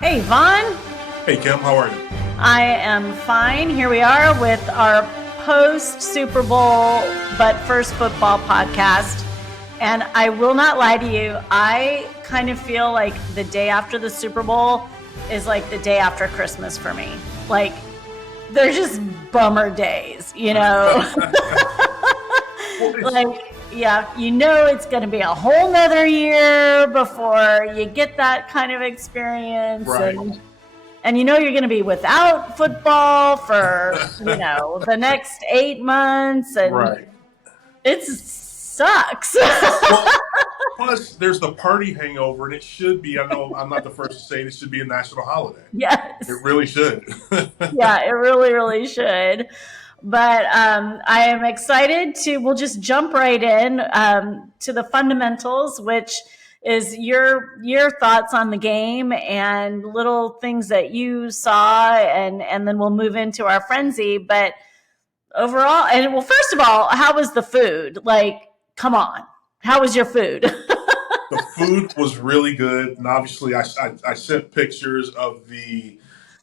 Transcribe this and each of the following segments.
Hey, Vaughn. Hey Kim, how are you? I am fine. Here we are with our post Super Bowl, but first football podcast. And I will not lie to you, I kind of feel like the day after the Super Bowl is like the day after Christmas for me. Like, they're just bummer days, you know? Well, Like, yeah, you know it's going to be a whole nother year before you get that kind of experience. right, And you know you're going to be without football for, the next 8 months. And right. it sucks. Well, plus there's the party hangover, and it should be. I know I'm not the first to say it should be a national holiday. It Yes. really should. Yeah, it really, really should. But I am excited we'll just jump right in to the fundamentals, which is your thoughts on the game and little things that you saw, and then we'll move into our frenzy. But overall, and well, first of all, how was the food? Like, come on, how was your food? The food was really good, and obviously I sent pictures of the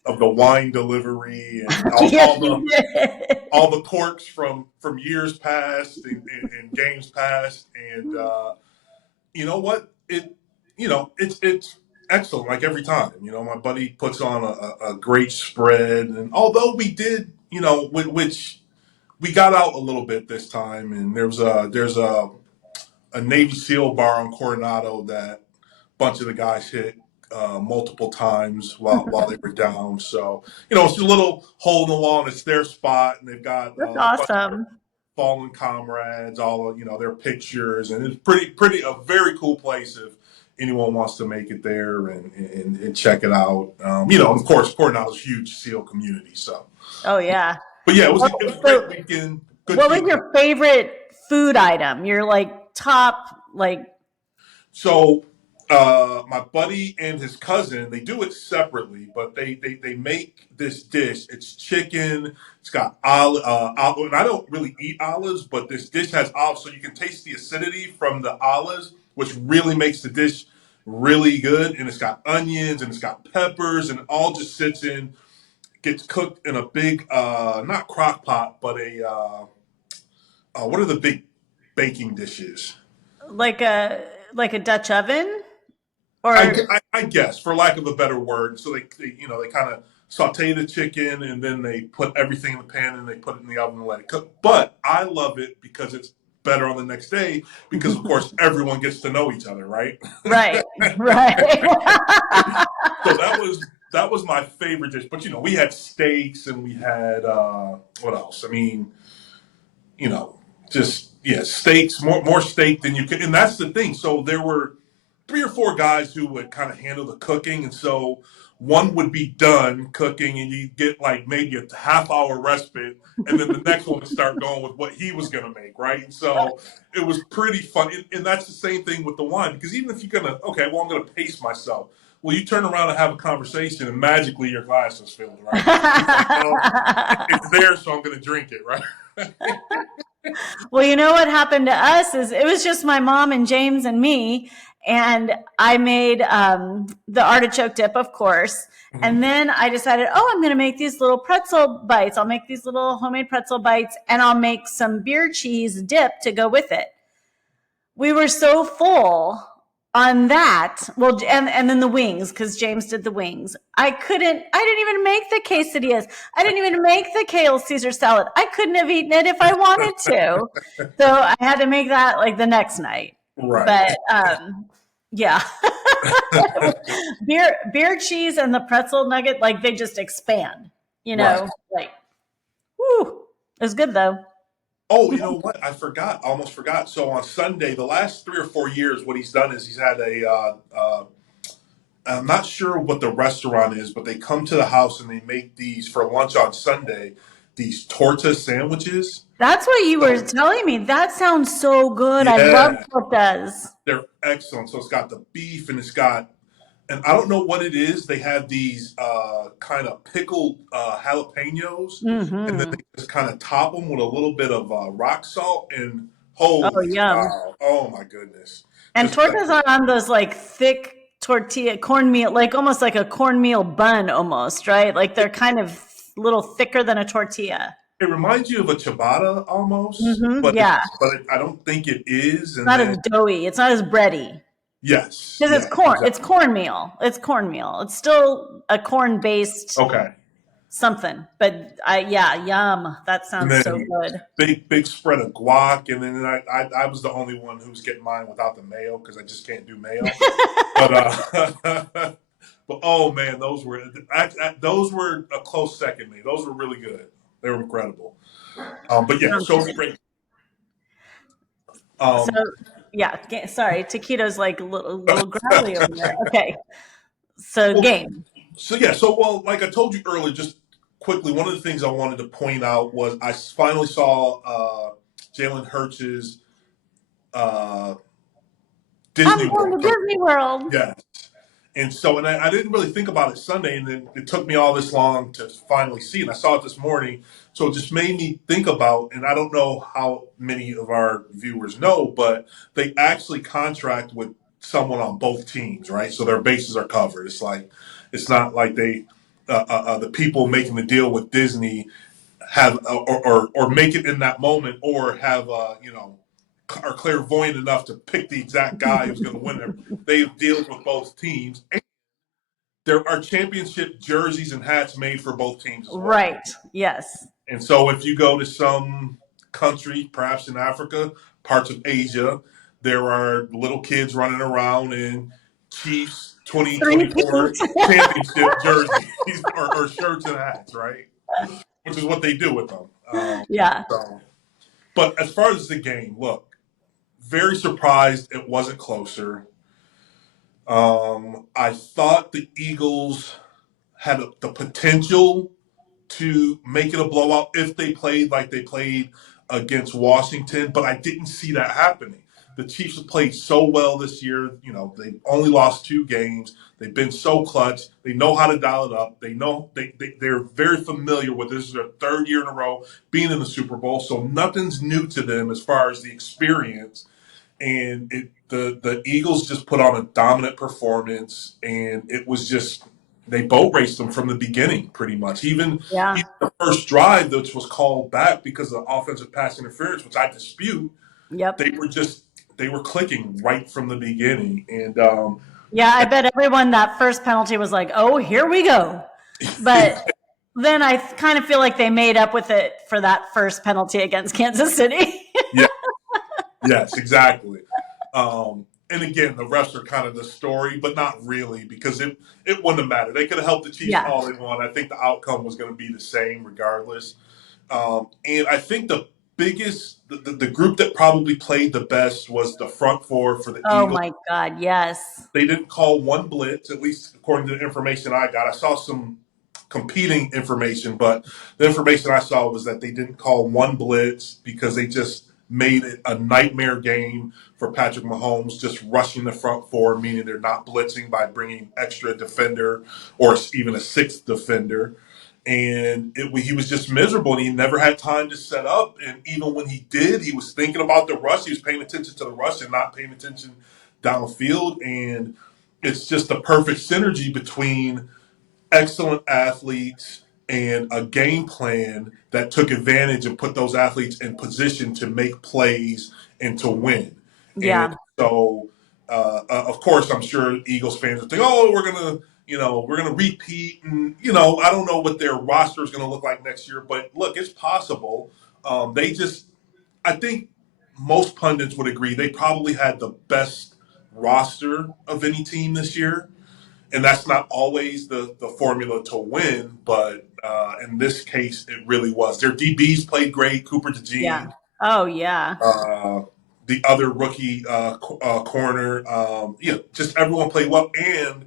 wine delivery and Yes, you did. all the corks from years past and games past, and you know what? It's excellent. Like every time, my buddy puts on a great spread, and although we did, which we got out a little bit this time, and there's a Navy SEAL bar on Coronado that a bunch of the guys hit multiple times while they were down. So it's a little hole in the wall, and it's their spot, and they've got That's a bunch of awesome. fallen comrades, all their pictures, and it's pretty a very cool place if anyone wants to make it there and check it out. Of course, Coronado's a huge SEAL community, so. Oh yeah. But yeah, What, it was a great so, weekend. Good what was people. your favorite food item? Your like top like. So my buddy and his cousin, they do it separately, but they make this dish. It's chicken. It's got olive, and I don't really eat olives, but this dish has olives, so you can taste the acidity from the olives, which really makes the dish really good. And it's got onions and it's got peppers, and it all just sits in, gets cooked in a big, not crock pot, but what are the big baking dishes? Like a Dutch oven or I guess, for lack of a better word. So they kind of saute the chicken, and then they put everything in the pan and they put it in the oven and let it cook. But I love it because it's better on the next day because, of course, everyone gets to know each other, right? right, right. So that was my favorite dish. But we had steaks and we had what else? I mean, just yeah, steaks, more steak than you could, and that's the thing. So there were three or four guys who would kind of handle the cooking, and so one would be done cooking, and you get like maybe a half hour respite, and then the next one would start going with what he was going to make, right? And so it was pretty fun, and that's the same thing with the wine, because even if you're gonna, okay, well, I'm going to pace myself. Well, you turn around and have a conversation, and magically your glass is filled, right? It's like, no, it's there, so I'm going to drink it, right? Well, you know what happened to us is it was just my mom and James and me, and I made the artichoke dip, of course. Mhm. And then I decided, oh, I'm going to make these little pretzel bites. I'll make these little homemade pretzel bites, and I'll make some beer cheese dip to go with it. We were so full on that. Well, and then the wings, because James did the wings. I didn't even make the quesadillas. I didn't even make the kale Caesar salad. I couldn't have eaten it if I wanted to. So I had to make that like the next night. Right. But yeah. Beer cheese and the pretzel nugget, like they just expand, Right. like, whoo. It was good though. Oh, you know what? I forgot. I almost forgot. So on Sunday, the last 3 or 4 years, what he's done is he's had I'm not sure what the restaurant is, but they come to the house and they make these for lunch on Sunday, these torta sandwiches. That's what you were So telling me. That sounds so good. I love yeah, what does. they're excellent. So it's got the beef and it's got, and I don't know what it is. They have these kind of pickled jalapenos, and then Hmm. they just kind of top them with a little bit of rock salt. And holy Oh, yum. cow! Oh my goodness! And Just tortas are on those like thick tortilla, cornmeal, like almost like a cornmeal bun almost, right? Like they're kind of a little thicker than a tortilla. It reminds you of a ciabatta almost, Yeah. I don't think it is. It's And not then as doughy. It's not as bready. yes, Because it's yes, corn. It's exactly. cornmeal. It's cornmeal. It's still a corn based Okay. something. But yeah, yum. That And sounds so then good. big spread of guac, and then I was the only one who was getting mine without the mayo because I just can't do mayo. But but oh man, those were a close second. Me, those were really good. They were incredible. But yeah, Sounds so good. great. So Um, yeah, sorry, taquito's like a little growly over there. Okay, so well, game. so yeah, like I told you earlier, just quickly, one of the things I wanted to point out was I finally saw Jalen Hurts' uh, Disney I'm going World to commercial. Disney World. Yeah. And so, and I didn't really think about it Sunday, and then it took me all this long to finally see it. And I saw it this morning, so it just made me think about. And I don't know how many of our viewers know, but they actually contract with someone on both teams, right? So their bases are covered. It's not like the people making the deal with Disney have or make it in that moment, or have are clairvoyant enough to pick the exact guy who's going to win it. They have deals with both teams. There are championship jerseys and hats made for both teams as well. Right. Yes. And so if you go to some country, perhaps in Africa, parts of Asia, there are little kids running around in Chiefs Three 2024 Pete. championship jerseys or shirts and hats, right? Which is what they do with them. Yeah. So, but as far as the game, look, very surprised it wasn't closer. I thought the Eagles had the potential to make it a blowout if they played like they played against Washington, but I didn't see that happening. The Chiefs have played so well this year. You know, they only lost 2 games. They've been so clutch. They know how to dial it up. They know they're very familiar with this. Is their 3rd year in a row being in the Super Bowl, so nothing's new to them as far as the experience. And the Eagles just put on a dominant performance, and it was just they boat raced them from the beginning, pretty much. Yeah. Even the first drive, which was called back because of offensive pass interference, which I dispute, Yep. they were clicking right from the beginning, and Yeah, I bet everyone that first penalty was like, "Oh, here we go." But then I kind of feel like they made up with it for that first penalty against Kansas City. yeah, yes, exactly. And again, the refs are kind of the story, but not really because it wouldn't have mattered. They could have helped the Chiefs Yeah. all they want. I think the outcome was going to be the same regardless. And I think the group that probably played the best was the front four for the Oh Eagles. my God. Yes. They didn't call one blitz, at least according to the information I got. I saw some competing information, but the information I saw was that they didn't call one blitz because they just made it a nightmare game for Patrick Mahomes, just rushing the front four, meaning they're not blitzing by bringing extra defender or even a 6th defender. And he was just miserable, and he never had time to set up. And even when he did, he was thinking about the rush. He was paying attention to the rush and not paying attention downfield. And it's just the perfect synergy between excellent athletes and a game plan that took advantage and put those athletes in position to make plays and to win. And Yeah. so, of course, I'm sure Eagles fans will think, "Oh, we're gonna repeat," and I don't know what their roster is gonna look like next year, but look, it's possible. I think most pundits would agree they probably had the best roster of any team this year, and that's not always the formula to win, but in this case, it really was. Their DBs played great. Cooper Yeah. DeJean, Oh yeah. uh, the other rookie corner, just everyone played well, and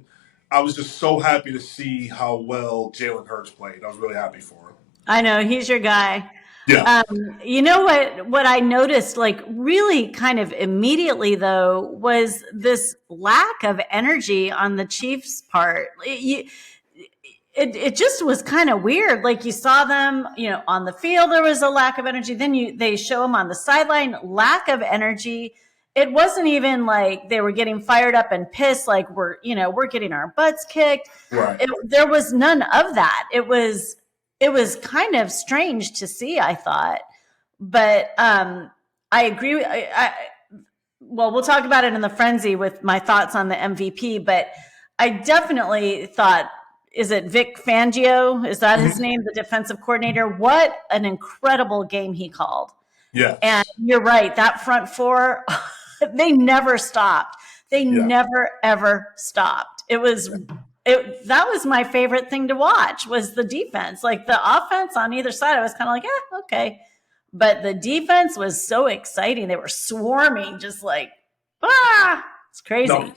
I was just so happy to see how well Jalen Hurts played. I was really happy for him. I know he's your guy. Yeah. You know what I noticed like really kind of immediately though was this lack of energy on the Chiefs part. It just was kind of weird. Like you saw them, on the field there was a lack of energy. Then they show them on the sideline, lack of energy. it wasn't even like they were getting fired up and pissed, like we're getting our butts kicked. Right. There was none of that. It was kind of strange to see, I thought. But I agree. Well, we'll talk about it in the frenzy with my thoughts on the MVP, but I definitely thought, is it Vic Fangio? Is that his Mhm. name, the defensive coordinator? What an incredible game he called. And Yes. you're right, that front four, they never stopped. They Yeah. never ever stopped. That was my favorite thing to watch, was the defense. Like the offense on either side, I was kind of like, okay. But the defense was so exciting. They were swarming, just like, it's Now, crazy.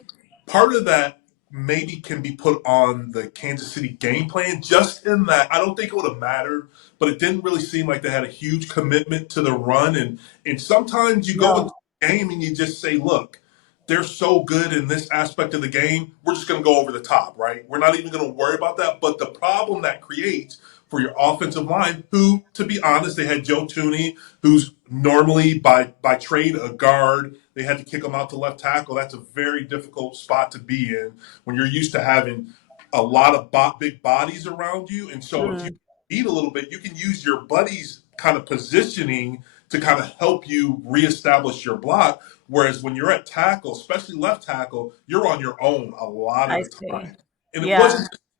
part of that maybe can be put on the Kansas City game plan, just in that I don't think it would have mattered, but it didn't really seem like they had a huge commitment to the run. And sometimes you go into No, a game and you just say, look, they're so good in this aspect of the game, we're just going to go over the top, right? We're not even going to worry about that. But the problem that creates for your offensive line, who, to be honest, they had Joe Tooney, who's normally by trade a guard. They had to kick him out to left tackle. That's a very difficult spot to be in when you're used to having a lot of big bodies around you. And so if you eat a little bit, you can use your buddies' kind of positioning to kind of help you reestablish your block. Whereas when you're at tackle, especially left tackle, you're on your own a lot of I the see. time. And Yeah,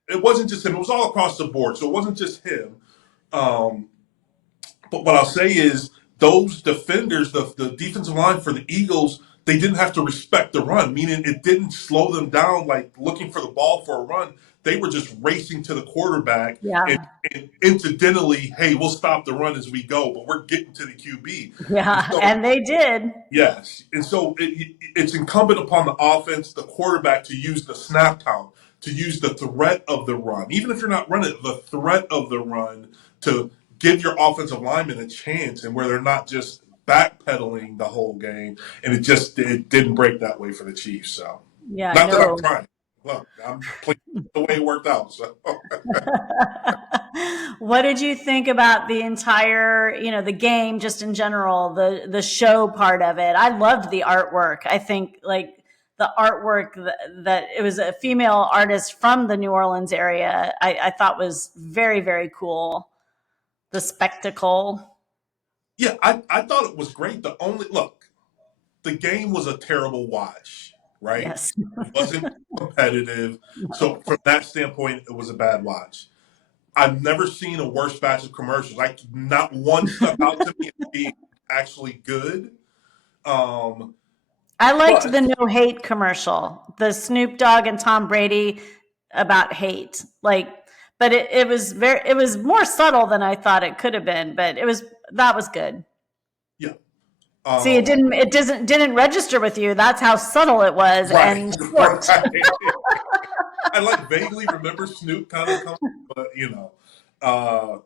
it wasn't just him; it was all across the board. So it wasn't just him. Um, but what I'll say is those defenders, the defensive line for the Eagles, they didn't have to respect the run, meaning it didn't slow them down like looking for the ball for a run. They were just racing to the quarterback yeah, and incidentally, hey, we'll stop the run as we go, but we're getting to the QB. And yeah. so And they did. yes. And so it's incumbent upon the offense, the quarterback, to use the snap count, to use the threat of the run. Even if you're not running, the threat of the run to give your offensive linemen a chance and where they're not just backpedaling the whole game. And it didn't break that way for the Chiefs. So Yeah, not that I'm no. trying. Look, I'm pleased with the way it worked out. So What did you think about the entire, the game just in general, the show part of it? I loved the artwork. I think like the artwork that it was a female artist from the New Orleans area, I thought was very, very cool. The spectacle. yeah, I thought it was great. The only look, the game was a terrible watch, right? Yes. It wasn't competitive. So from that standpoint, it was a bad watch. I've never seen a worse batch of commercials. Like not one stuck out to me as being actually good. Um, I liked but the no hate commercial, the Snoop Dogg and Tom Brady about hate. Like, but it was more subtle than I thought it could have been, but that was good. yeah, See, didn't register with you. That's how subtle it was right, and short. right. I like vaguely remember Snoop kind of coming, but uh,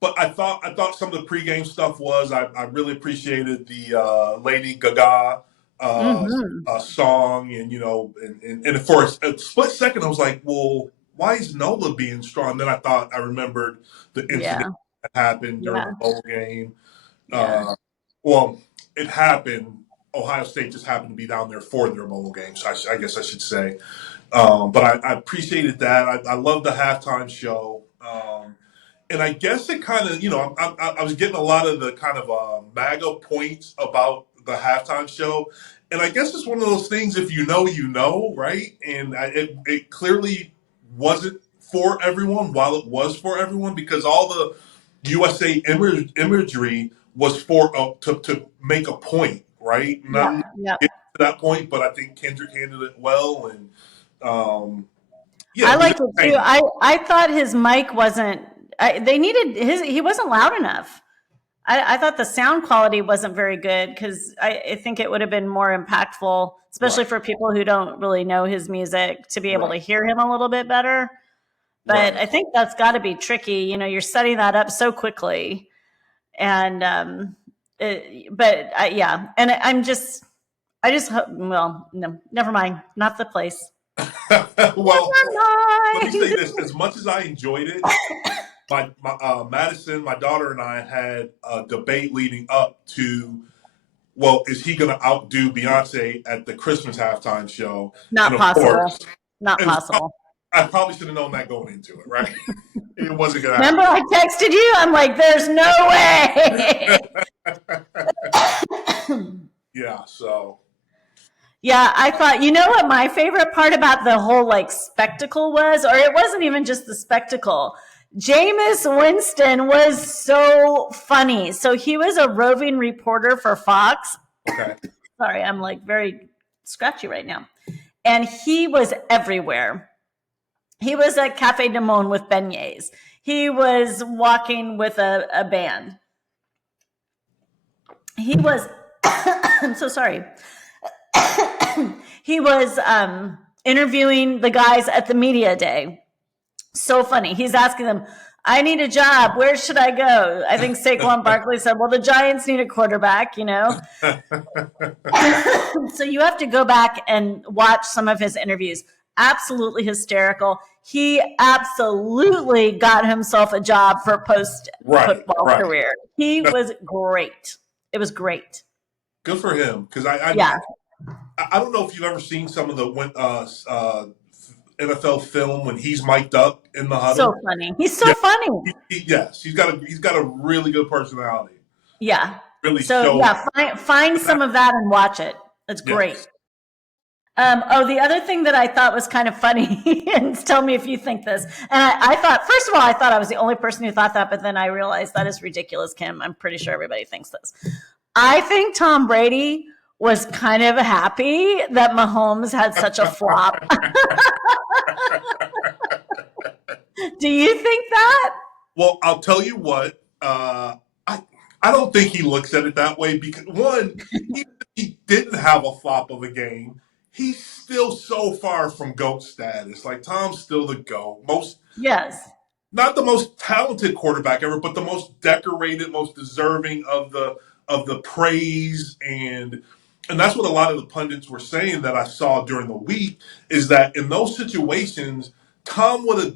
but I thought some of the pregame stuff was I really appreciated the Lady Gaga uh, Hmm. song and for a split second I was like, well, why is Nola being strong? Then I remembered the incident Yeah, that happened during yeah, the bowl game. yeah. Uh, well, it happened. Ohio State just happened to be down there for their bowl game, so I guess I should say. But I appreciated that. I love the halftime show. And I guess it kind of, I was getting a lot of the kind of MAGA points about the halftime show. And I guess it's one of those things, if you know, right? And it clearly wasn't for everyone while it was for everyone because all the USA imagery was for to make a point, right? And Yeah, I'm not yeah. getting to that point, but I think Kendrick handled it well. And yeah, I it was liked it too. entertaining. I thought his mic wasn't. They needed his. He wasn't loud enough. I thought the sound quality wasn't very good because I think it would have been more impactful, especially Right, for people who don't really know his music, to be able to right, hear him a little bit better. But right. I think that's got to be tricky. You're setting that up so quickly, and yeah, and well, no, never mind, not the place. Well, Never let me say mind. this: as much as I enjoyed it, my Madison, my daughter, and I had a debate leading up to well, is he going to outdo Beyonce at the Christmas halftime show? And Not of possible. course, Not it was. possible. I probably should have known that going into it, right? It wasn't going to Remember, I texted you. I'm like, "There's no way." Yeah. So. Yeah, I thought, you know what my favorite part about the whole like spectacle was, or it wasn't even just the spectacle. Jameis Winston was so funny. So he was a roving reporter for Fox. Okay. Sorry, I'm like very scratchy right now. And he was everywhere. He was at Cafe de Monde with beignets. He was walking with a band. He was, I'm so sorry. He was interviewing the guys at the media day. So funny. He's asking them, I need a job. Where should I go? I think Saquon Barkley said, well, the Giants need a quarterback, you know? So you have to go back and watch some of his interviews. Absolutely hysterical. He absolutely got himself a job for post-football career. He was great. It was great. Good for him. Because I don't know if you've ever seen some of the NFL film when he's mic'd up in the huddle. So funny. He's so funny. Yes, he's got a really good personality. Yeah. Really. So find some of that and watch it. It's great. Yes. The other thing that I thought was kind of funny, and tell me if you think this. And I thought, first of all, I thought I was the only person who thought that, but then I realized that is ridiculous, Kim. I'm pretty sure everybody thinks this. I think Tom Brady was kind of happy that Mahomes had such a flop. Do you think that? Well, I'll tell you what. I don't think he looks at it that way because, one, he didn't have a flop of a game. He's still so far from GOAT status. Like, Tom's still the GOAT. Yes. Not the most talented quarterback ever, but the most decorated, most deserving of the praise. And that's what a lot of the pundits were saying that I saw during the week, is that in those situations, Tom would have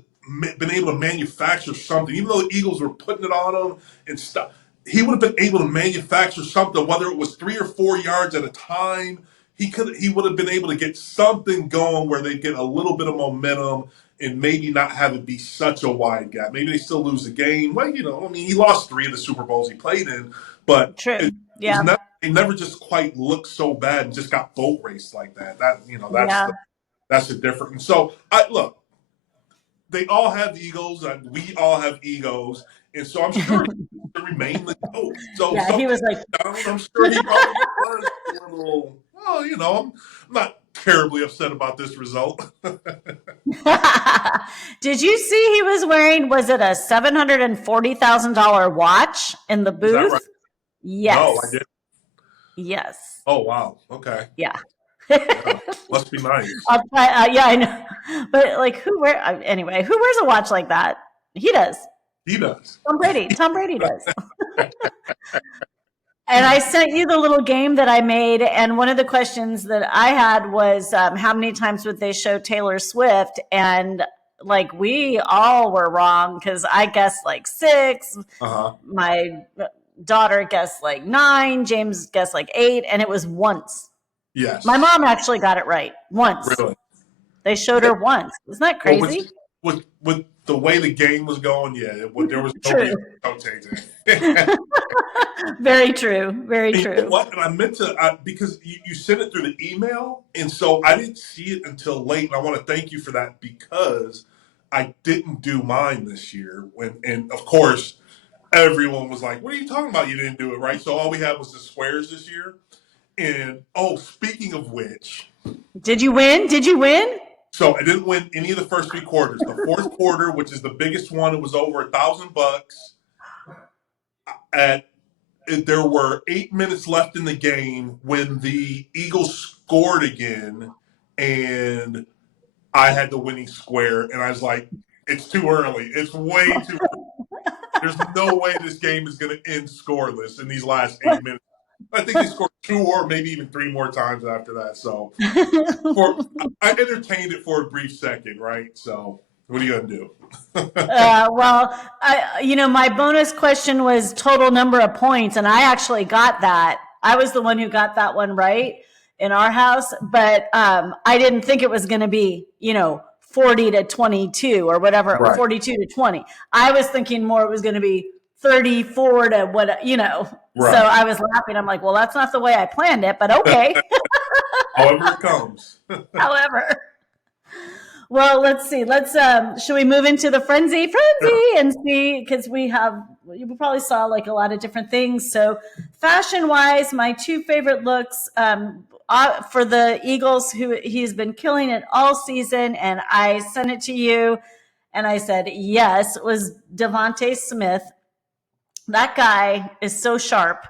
been able to manufacture something. Even though the Eagles were putting it on him and stuff, he would have been able to manufacture something, whether it was 3 or 4 yards at a time. He would have been able to get something going where they get a little bit of momentum and maybe not have it be such a wide gap. Maybe they still lose the game. Well, he lost 3 of the Super Bowls he played in, but true. They never just quite looked so bad and just got boat raced like that. That's the difference. And so look, they all have egos, and we all have egos, and so I'm sure he remain the GOAT. So he was like, I'm sure he probably was a little. Well, I'm not terribly upset about this result. Did you see he was wearing? Was it a $740,000 watch in the booth? Is that right? Yes. No, I didn't. Yes. Oh wow. Okay. Yeah. Must be nice. I know. But who wears a watch like that? He does. He does. Tom Brady does. And I sent you the little game that I made, and one of the questions that I had was, how many times would they show Taylor Swift? And we all were wrong because I guessed 6. Uh-huh. My daughter guessed 9. James guessed 8, and it was once. Yes. My mom actually got it right once. Really? They showed her once. Isn't that crazy? Well, with the way the game was going, there was nobody rotating. Very true. Very true. You know what? And I meant to, because you sent it through the email, and so I didn't see it until late. And I want to thank you for that because I didn't do mine this year. And of course, everyone was like, "What are you talking about? You didn't do it right." So all we had was the squares this year. And speaking of which, did you win? So I didn't win any of the first 3 quarters. The fourth quarter, which is the biggest one, it was over $1,000. There were 8 minutes left in the game when the Eagles scored again, and I had the winning square. And I was like, "It's too early. It's way too early. There's no way this game is going to end scoreless in these last 8 minutes." I think they scored 2 or maybe even 3 more times after that. So I entertained it for a brief second, right? So what are you going to do? My bonus question was total number of points, and I actually got that. I was the one who got that one right in our house, but I didn't think it was going to be, 40-22 or whatever, Right. 42-20. I was thinking more it was going to be 34 to what, So Right. I was laughing. I'm like, well, that's not the way I planned it, but okay. However it comes. However. Well, let's see. Should we move into the frenzy Sure. and see, because you probably saw like a lot of different things. So fashion wise, my two favorite looks, for the Eagles, who he's been killing it all season. And I sent it to you and I said, yes, was Devontae Smith. That guy is so sharp.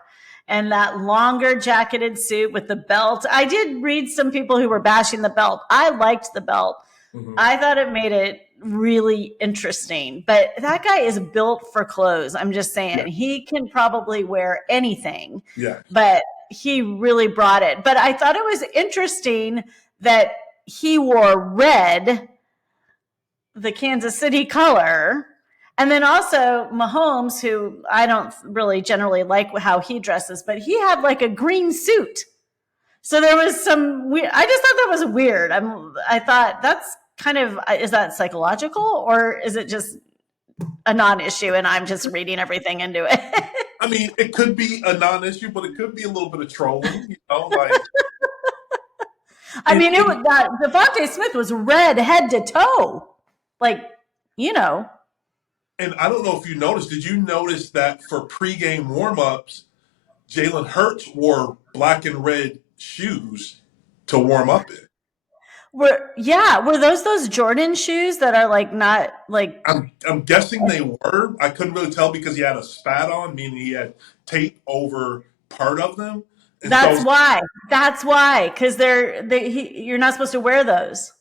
And that longer jacketed suit with the belt. I did read some people who were bashing the belt. I liked the belt. Mm-hmm. I thought it made it really interesting. But that guy is built for clothes. I'm just saying. Yeah. He can probably wear anything. Yeah. But he really brought it. But I thought it was interesting that he wore red, the Kansas City color. And then also Mahomes, who I don't really generally like how he dresses, but he had like a green suit. So there was some weird, I just thought that was weird. I thought that's kind of, is that psychological or is it just a non-issue and I'm just reading everything into it? I mean, it could be a non-issue, but it could be a little bit of trolling, I mean, that Devontae Smith was red head to toe. And I don't know if you noticed, did you notice that for pregame warm-ups, Jalen Hurts wore black and red shoes to warm up in? Were those Jordan shoes that are like not like? I'm guessing they were. I couldn't really tell because he had a spat on, meaning he had tape over part of them. And That's why, because you're not supposed to wear those.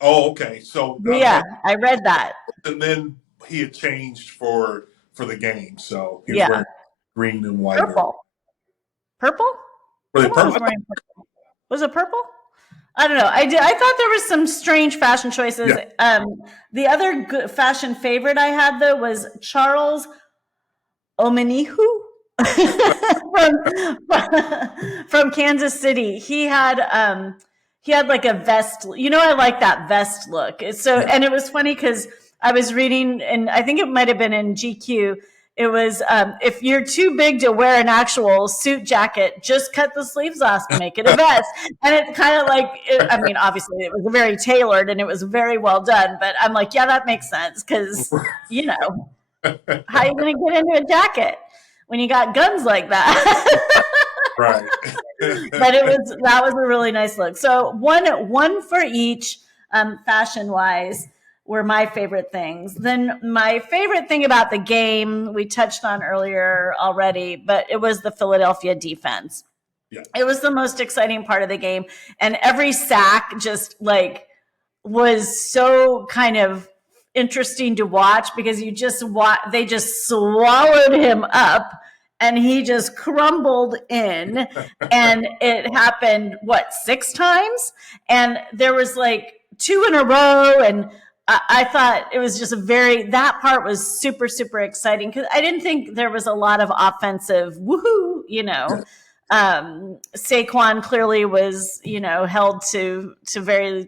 Oh, okay. So yeah, I read that. And then he had changed for the game, so he was wearing green and white. Purple? Were they purple? Was it purple? I don't know. I thought there was some strange fashion choices. Yeah. The other good fashion favorite I had though was Charles Omenihu from Kansas City. He had like a vest. I like that vest look. So and it was funny because I was reading, and I think it might have been in GQ. It was, if you're too big to wear an actual suit jacket, just cut the sleeves off and make it a vest. And it's kind of like, obviously it was very tailored and it was very well done. But I'm like, yeah, that makes sense because, how are you going to get into a jacket when you got guns like that? Right. But that was a really nice look. So one for each, fashion-wise, were my favorite things. Then my favorite thing about the game we touched on earlier already, but it was the Philadelphia defense. Yeah. It was the most exciting part of the game. And every sack just was so kind of interesting to watch because they just swallowed him up and he just crumbled in. And it happened, 6 times? And there was 2 in a row, and I thought it was just that part was super, super exciting because I didn't think there was a lot of offensive woohoo, Saquon clearly was, held to very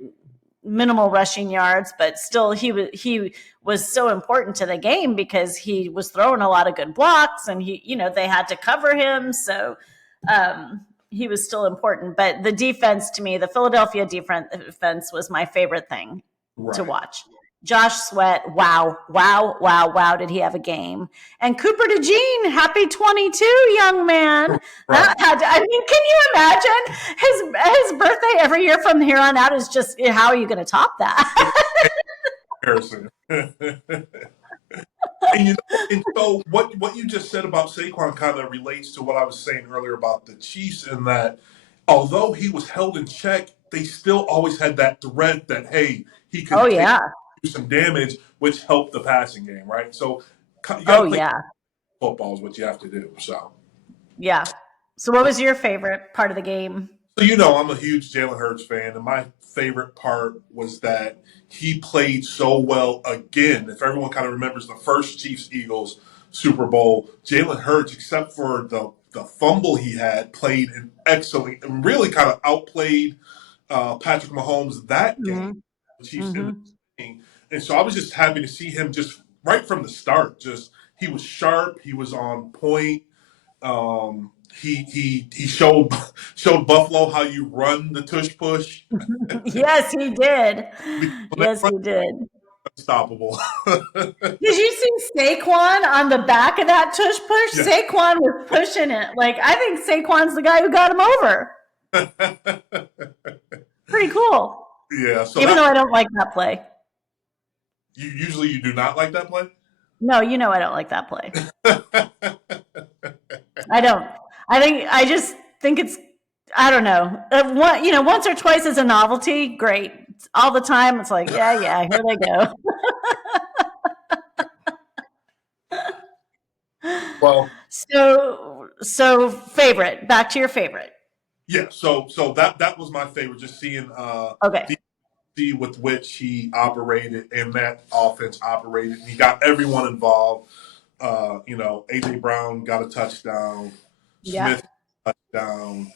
minimal rushing yards, but still he was so important to the game because he was throwing a lot of good blocks and they had to cover him. So, he was still important, but the defense to me, the Philadelphia defense was my favorite thing to watch. Josh Sweat, wow, did he have a game. And Cooper DeJean, happy 22, young man. Right. Can you imagine his birthday every year from here on out is just, how are you going to top that? And so what you just said about Saquon kind of relates to what I was saying earlier about the Chiefs, in that although he was held in check, they still always had that threat that, hey, he could do some damage, which helped the passing game, right? So you got to play football is what you have to do. So yeah. So what was your favorite part of the game? So I'm a huge Jalen Hurts fan, and my favorite part was that he played so well again. If everyone kind of remembers the first Chiefs-Eagles Super Bowl, Jalen Hurts, except for the the fumble he had, played an excellent and really kind of outplayed Patrick Mahomes that game. Mm-hmm. The Chiefs ended Mm-hmm. up winning. And so I was just happy to see him just right from the start. Just he was sharp, he was on point. He showed Buffalo how you run the tush push. Yes, he did. Because when they Yes, run, he did. unstoppable. Did you see Saquon on the back of that tush push? Yeah. Saquon was pushing it. Like, I think Saquon's the guy who got him over. Pretty cool. Yeah. So Even though that I don't like that play. you do not like that play. No, you know I don't like that play. I don't. I just think it's, I don't know. Once or twice is a novelty, great. All the time, it's like, yeah, here they go. Well, So favorite. Back to your favorite. yeah. So that was my favorite. Just seeing Okay. the with which he operated and that offense operated. And he got everyone involved. AJ Brown got a touchdown. Yeah. Smith touchdown.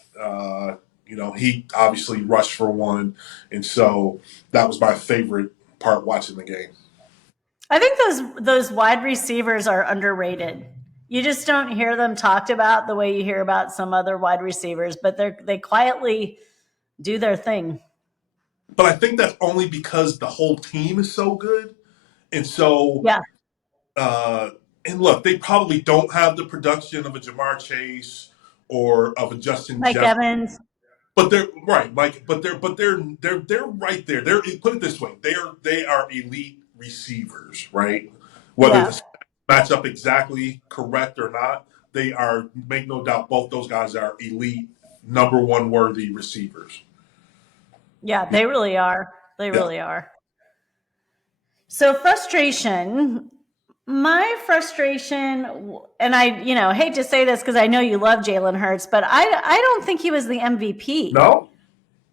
He obviously rushed for one, and so that was my favorite part watching the game. I think those wide receivers are underrated. You just don't hear them talked about the way you hear about some other wide receivers, but they quietly do their thing. But I think that's only because the whole team is so good, and so Yeah. and look, they probably don't have the production of a Jamar Chase or of a Justin Mike Jefferson. Evans. But they're right, Mike. They're right there. They're put it this way: they are elite receivers, right? Whether Yeah. the match up exactly correct or not, they are. Make no doubt, both those guys are elite, number one worthy receivers. Yeah, they really are. They Yeah. really are. So frustration. My frustration, and I hate to say this because I know you love Jalen Hurts, but I don't think he was the MVP. No.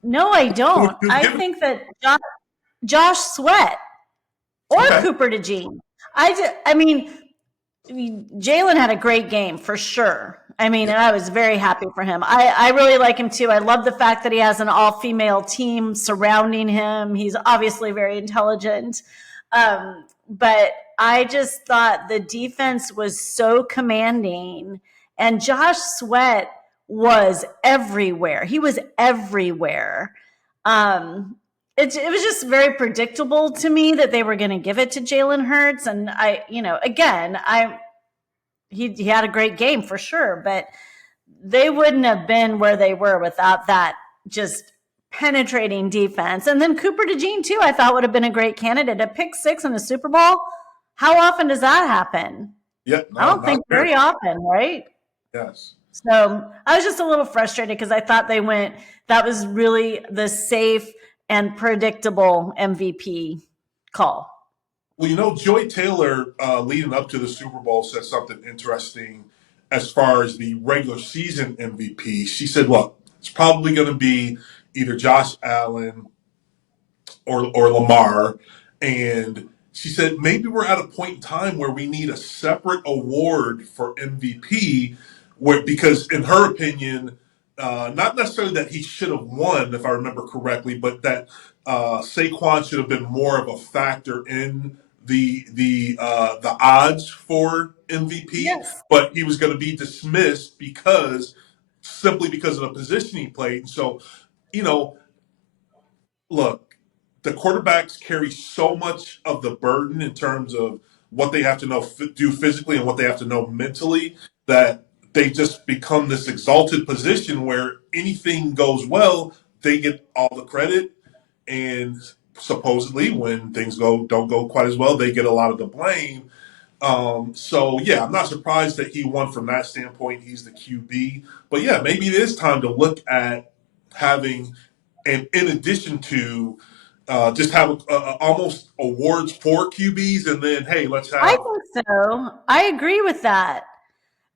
No, I Who would don't. you I give it? think that Josh Sweat or Okay. Cooper DeJean. Jalen had a great game for sure. And I was very happy for him. I really like him too. I love the fact that he has an all-female team surrounding him. He's obviously very intelligent. But I just thought the defense was so commanding, and Josh Sweat was everywhere. He was everywhere. It was just very predictable to me that they were going to give it to Jalen Hurts. And he had a great game for sure, but they wouldn't have been where they were without that just penetrating defense. And then Cooper DeJean too, I thought would have been a great candidate. A pick six in the Super Bowl. How often does that happen? Yeah. No, I don't think very often, right? Yes. So I was just a little frustrated because I thought that was really the safe and predictable MVP call. Well, Joy Taylor, leading up to the Super Bowl, said something interesting as far as the regular season MVP. She said, look, it's probably going to be either Josh Allen or Lamar. And she said, maybe we're at a point in time where we need a separate award for MVP, because in her opinion, not necessarily that he should have won, if I remember correctly, but that Saquon should have been more of a factor in the odds for MVP, Yes. but he was going to be dismissed simply because of the position he played. And so, look, the quarterbacks carry so much of the burden in terms of what they have to do physically and what they have to know mentally, that they just become this exalted position where anything goes well, they get all the credit, and supposedly when things don't go quite as well, they get a lot of the blame. So yeah, I'm not surprised that he won from that standpoint. He's the QB, but yeah, maybe it is time to look at having, and in addition to just have almost awards for QBs, and then hey, let's I have. think so. I agree with that.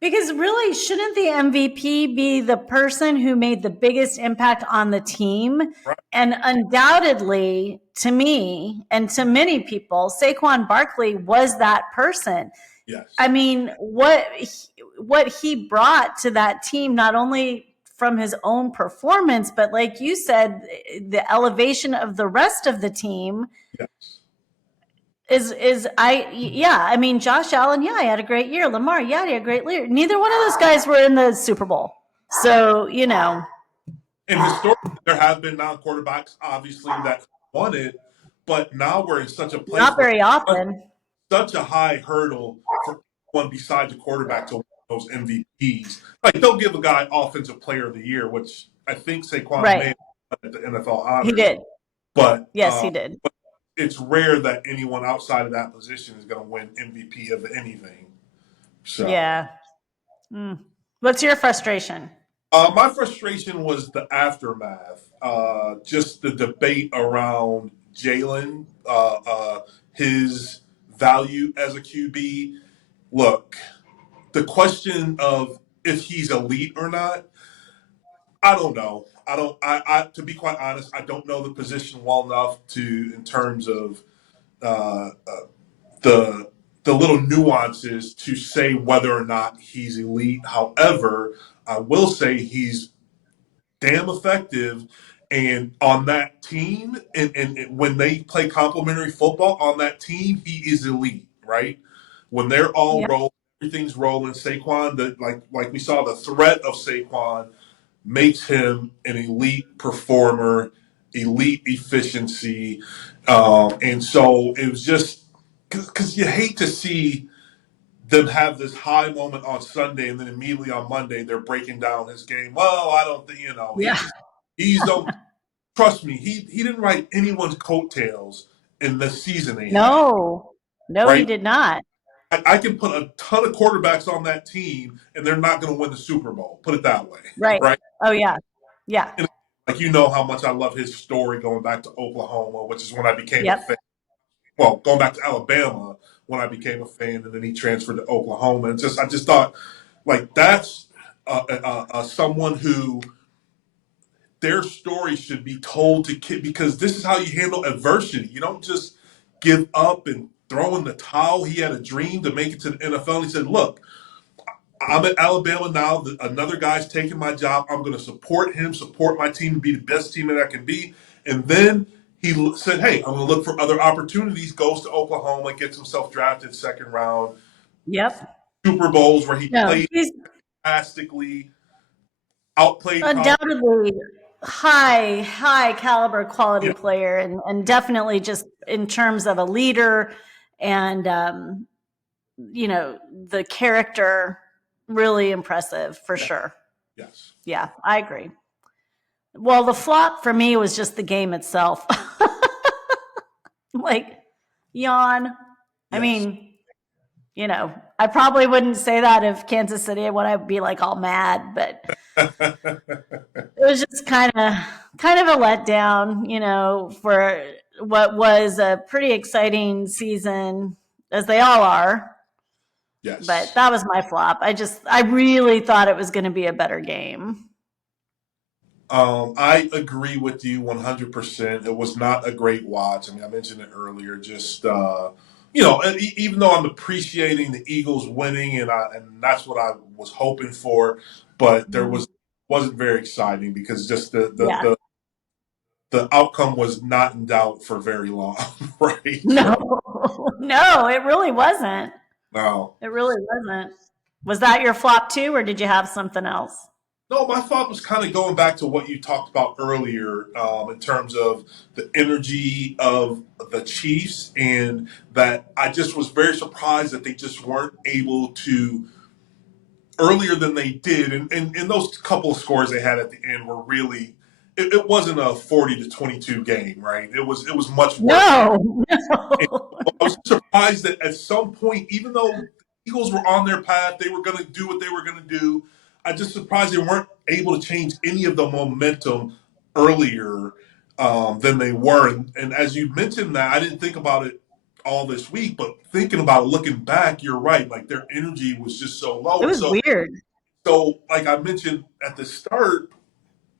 Because really, shouldn't the MVP be the person who made the biggest impact on the team? Right. And undoubtedly, to me and to many people, Saquon Barkley was that person. Yes. I mean, what he brought to that team, not only from his own performance, but like you said, the elevation of the rest of the team Yes. is I yeah. I mean, Josh Allen, yeah, he had a great year. Lamar, yeah, he had a great year. Neither one of those guys were in the Super Bowl, so And historically, there have been non quarterbacks, obviously, that won it, but now we're in such a place not where very often. such a high hurdle for anyone besides the quarterback to win those MVPs. Like they'll give a guy Offensive Player of the Year, which I think Saquon may Right, have done at the NFL he honors, did. but Yes, he did. it's rare that anyone outside of that position is going to win MVP of anything. So, Yeah. Mm. What's your frustration? my frustration was the aftermath, just the debate around Jalen, his value as a QB. Look, the question of if he's elite or not, I don't know. I don't. To be quite honest, I don't know the position well enough to, in terms of uh, the the little nuances to say whether or not he's elite. However, I will say he's damn effective. And on that team, and when they play complementary football on that team, he is elite, right? When they're all Yeah. rolling, everything's rolling. Saquon, like we saw, the threat of Saquon makes him an elite performer, elite efficiency, and so it was just because you hate to see them have this high moment on Sunday and then immediately on Monday they're breaking down his game. Well, I don't think Yeah. he's don't trust me. He didn't write anyone's coattails in the season they had. No. No, he Right? did not. I can put a ton of quarterbacks on that team and they're not going to win the Super Bowl. Put it that way, Right. right? Oh yeah. Yeah. And like how much I love his story going back to Oklahoma, which is when I became a Yep. fan. Well, going back to Alabama when I became a fan, and then he transferred to Oklahoma. And I just thought like that's someone who their story should be told to kids because this is how you handle adversity. You don't just give up and throw in the towel. He had a dream to make it to the NFL. And he said, "Look, I'm at Alabama now. Another guy's taking my job. I'm going to support him, support my team, and be the best team that I can be." And then he said, "Hey, I'm going to look for other opportunities." Goes to Oklahoma, gets himself drafted second round. Yep. Super Bowls where he No, played he's fantastically, outplayed college. undoubtedly high caliber quality Yeah, player, and definitely just in terms of a leader and the character, really impressive for yeah, sure. yes, Yeah, I agree. Well, the flop for me was just the game itself. Like, yawn. I yes. mean, I probably wouldn't say that if Kansas City would, I'd be like all mad, but it was just kind of a letdown, for what was a pretty exciting season, as they all are. But Yes. that was my flop. I really thought it was going to be a better game. I agree with you 100%. It was not a great watch. I mean, I mentioned it earlier. Just even though I'm appreciating the Eagles winning, and that's what I was hoping for, but there wasn't very exciting because just Yeah. the outcome was not in doubt for very long, right? No, no, it really wasn't. No. It really wasn't. Was that your flop too, or did you have something else? No, my thought was kind of going back to what you talked about earlier in terms of the energy of the Chiefs, and that I just was very surprised that they just weren't able to earlier than they did. And those couple of scores they had at the end were really. It wasn't a 40-22 game, right? It was much worse than that. No, And no. I was surprised that at some point, even though the Eagles were on their path, they were going to do what they were going to do. I just surprised they weren't able to change any of the momentum earlier than they were. And as you mentioned that, I didn't think about it all this week, but thinking about it, looking back, you're right. Like their energy was just so low, It and was weird. so like I mentioned at the start,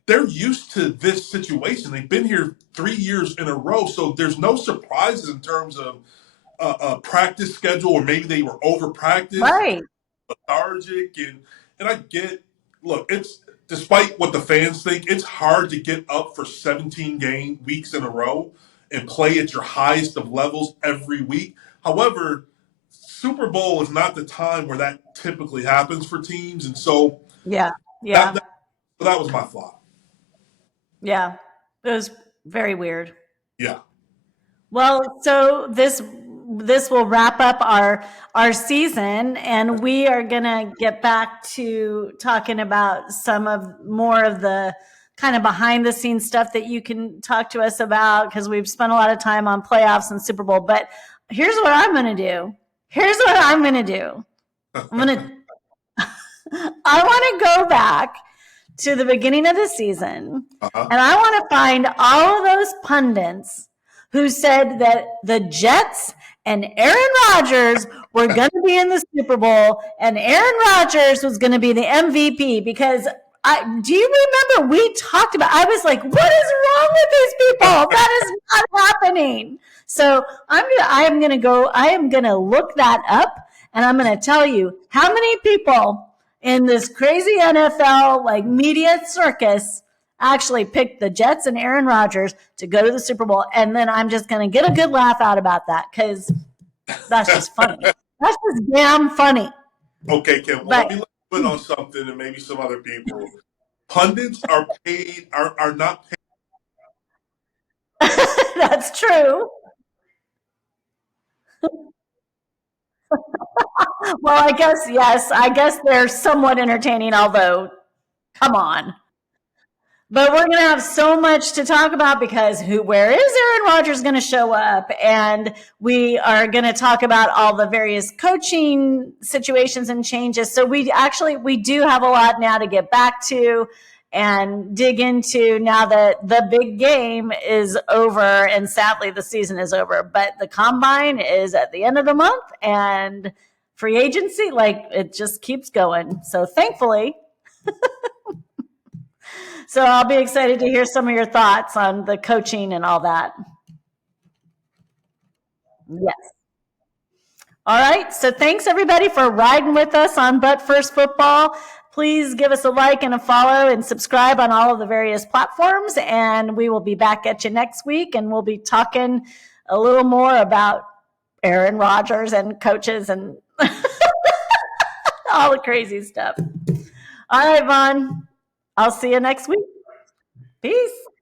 they're used to this situation. They've been here 3 years in a row, so there's no surprises in terms of a practice schedule, or maybe they were over practiced, Right. lethargic, and I get. Look, it's despite what the fans think, it's hard to get up for 17 game weeks in a row and play at your highest of levels every week. However, Super Bowl is not the time where that typically happens for teams, and so Yeah. that Yeah. that, that was my flop. Yeah. It was very weird. Yeah. Well, so this will wrap up our season, and we are gonna get back to talking about some of more of the kind of behind the scenes stuff that you can talk to us about, because we've spent a lot of time on playoffs and Super Bowl. But here's what I'm gonna do. Here's what I'm gonna do. I'm gonna I want to go back to the beginning of the season, Uh-huh. and I want to find all of those pundits who said that the Jets and Aaron Rodgers were going to be in the Super Bowl, and Aaron Rodgers was going to be the MVP. Because do you remember we talked about? I was like, "What is wrong with these people? That is not happening." So I am gonna look that up, and I'm gonna tell you how many people in this crazy NFL like media circus actually picked the Jets and Aaron Rodgers to go to the Super Bowl. And then I'm just going to get a good laugh out about that, because that's just funny. That's just damn funny. Okay, Kim. Well, let me put on something, and maybe some other people. Pundits are paid are not paid. That's true. Well, I guess, yes, I guess they're somewhat entertaining, although, come on. But we're going to have so much to talk about, because where is Aaron Rodgers going to show up? And we are going to talk about all the various coaching situations and changes. So we do have a lot now to get back to and dig into, now that the big game is over, and sadly the season is over. But the combine is at the end of the month, and free agency, like, it just keeps going. So thankfully. So I'll be excited to hear some of your thoughts on the coaching and all that. Yes. All right. So thanks everybody for riding with us on But First Football. Please give us a like and a follow and subscribe on all of the various platforms. And we will be back at you next week, and we'll be talking a little more about Aaron Rodgers and coaches and all the crazy stuff. All right, Vaughn. I'll see you next week. Peace.